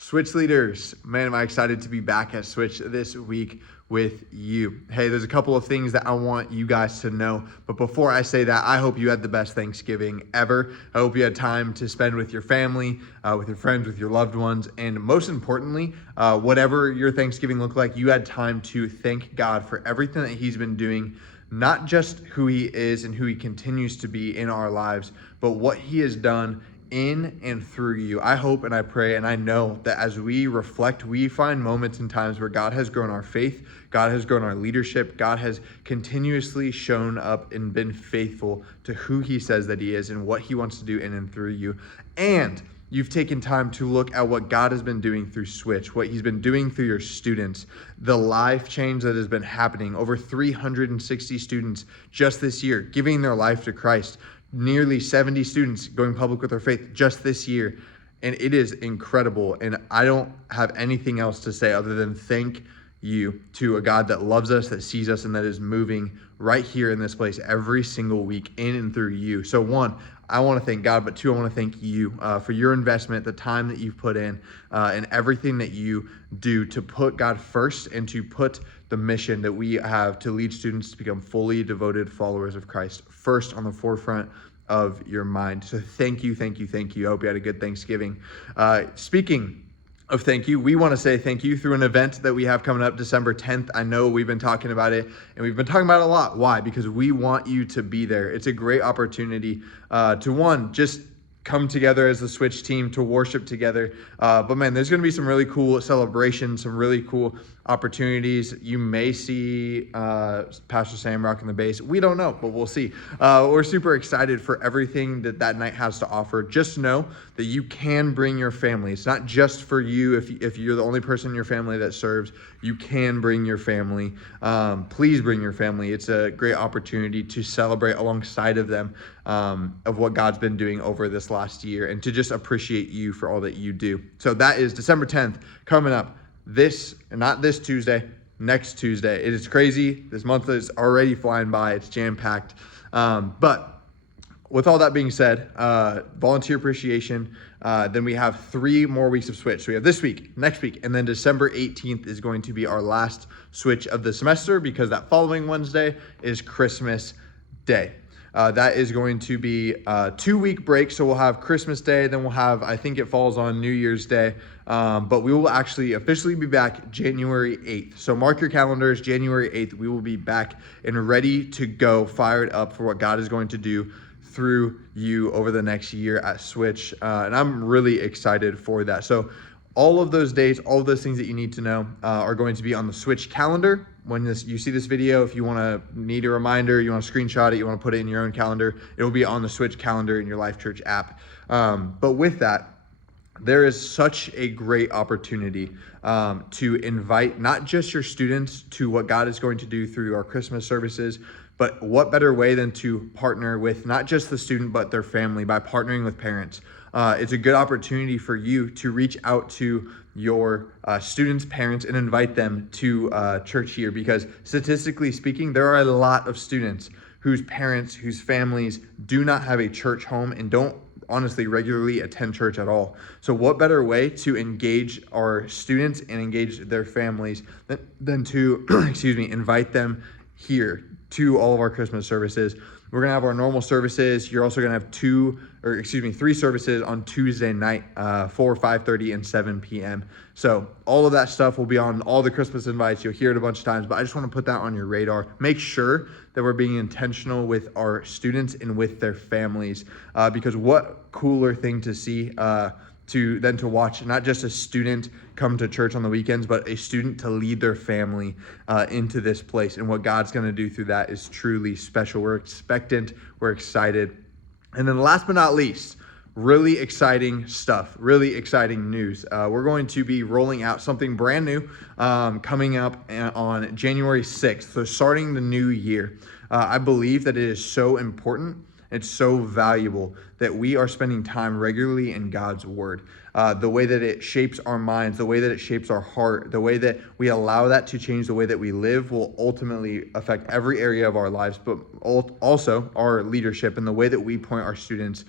Switch leaders, man, am I excited to be back at Switch this week with you. Hey, there's a couple of things that I want you guys to know. But before I say that, I hope you had the best Thanksgiving ever. I hope you had time to spend with your family, with your friends, with your loved ones. And most importantly, whatever your Thanksgiving looked like, you had time to thank God for everything that he's been doing, not just who he is and who he continues to be in our lives, but what he has done in and through you. I hope and I pray and I know that as we reflect, we find moments and times where God has grown our faith, God has grown our leadership, God has continuously shown up and been faithful to who he says that he is and what he wants to do in and through you. And you've taken time to look at what God has been doing through Switch, what he's been doing through your students, the life change that has been happening. Over 360 students just this year giving their life to Christ. Nearly 70 students going public with their faith just this year. And it is incredible. And I don't have anything else to say other than thank you to a God that loves us, that sees us, and that is moving right here in this place every single week in and through you. So one, I want to thank God, but two, I want to thank you for your investment, the time that you've put in, and everything that you do to put God first and to put the mission that we have to lead students to become fully devoted followers of Christ first on the forefront of your mind. So thank you, thank you, thank you. I hope you had a good Thanksgiving. Speaking of thank you, we want to say thank you through an event that we have coming up December 10th. I know we've been talking about it and we've been talking about it a lot. Why? Because we want you to be there. It's a great opportunity to one, just come together as the Switch team to worship together. But man, there's going to be some really cool celebrations, some really cool opportunities. You may see Pastor Sam rocking the bass. We don't know, but we'll see. We're super excited for everything that night has to offer. Just know that you can bring your family. It's not just for you if you're the only person in your family that serves. You can bring your family. Please bring your family. It's a great opportunity to celebrate alongside of them of what God's been doing over this last year and to just appreciate you for all that you do. So that is December 10th coming up. Not this Tuesday, next Tuesday. It is crazy. This month is already flying by. It's jam-packed. But with all that being said, volunteer appreciation, then we have 3 more weeks of Switch. So we have this week, next week, and then December 18th is going to be our last Switch of the semester because that following Wednesday is Christmas Day. That is going to be a 2-week break. So we'll have Christmas Day, then we'll have, I think it falls on New Year's Day. But we will actually officially be back January 8th. So mark your calendars, January 8th, we will be back and ready to go, fired up for what God is going to do through you over the next year at Switch. And I'm really excited for that. So all of those dates, all of those things that you need to know are going to be on the Switch calendar. When you see this video, if you need a reminder, you want to screenshot it, you want to put it in your own calendar, it will be on the Switch calendar in your Life Church app. But with that, there is such a great opportunity to invite not just your students to what God is going to do through our Christmas services, but what better way than to partner with not just the student, but their family by partnering with parents. It's a good opportunity for you to reach out to your students' parents and invite them to church here because statistically speaking, there are a lot of students whose parents, whose families do not have a church home and don't honestly regularly attend church at all. So what better way to engage our students and engage their families than to, invite them here to all of our Christmas services. We're going to have our normal services. You're also going to have 3 services on Tuesday night, 4, 5:30, and 7 p.m. So all of that stuff will be on all the Christmas invites. You'll hear it a bunch of times, but I just want to put that on your radar. Make sure that we're being intentional with our students and with their families, because what cooler thing to see to watch not just a student come to church on the weekends, but a student to lead their family into this place. And what God's going to do through that is truly special. We're expectant. We're excited. And then last but not least, really exciting stuff, really exciting news. We're going to be rolling out something brand new coming up on January 6th. So starting the new year, I believe that it is so important. It's so valuable that we are spending time regularly in God's word. The way that it shapes our minds, the way that it shapes our heart, the way that we allow that to change the way that we live will ultimately affect every area of our lives, but also our leadership and the way that we point our students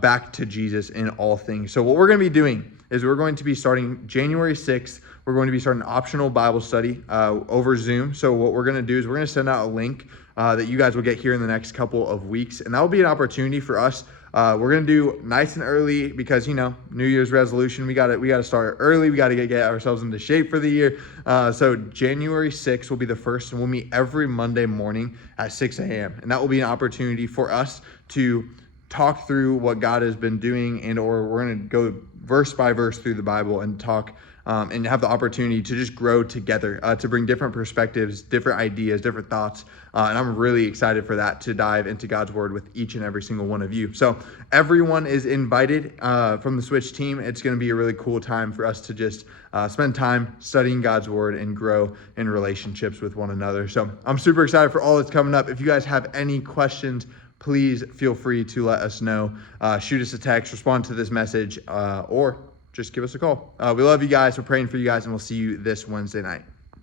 back to Jesus in all things. So what we're going to be doing is we're going to be starting January 6th. We're going to be starting an optional Bible study over Zoom. So what we're going to do is we're going to send out a link that you guys will get here in the next couple of weeks. And that will be an opportunity for us. We're going to do nice and early because, New Year's resolution, we got to start early. We got to get ourselves into shape for the year. So January 6th will be the first, and we'll meet every Monday morning at 6 a.m. And that will be an opportunity for us to talk through what God has been doing, and or we're going to go verse by verse through the Bible and talk and have the opportunity to just grow together, to bring different perspectives, different ideas, different thoughts. And I'm really excited for that, to dive into God's word with each and every single one of you. So everyone is invited from the Switch team. It's going to be a really cool time for us to just spend time studying God's word and grow in relationships with one another. So I'm super excited for all that's coming up. If you guys have any questions, please feel free to let us know. Shoot us a text, respond to this message, or just give us a call. We love you guys. We're praying for you guys, and we'll see you this Wednesday night.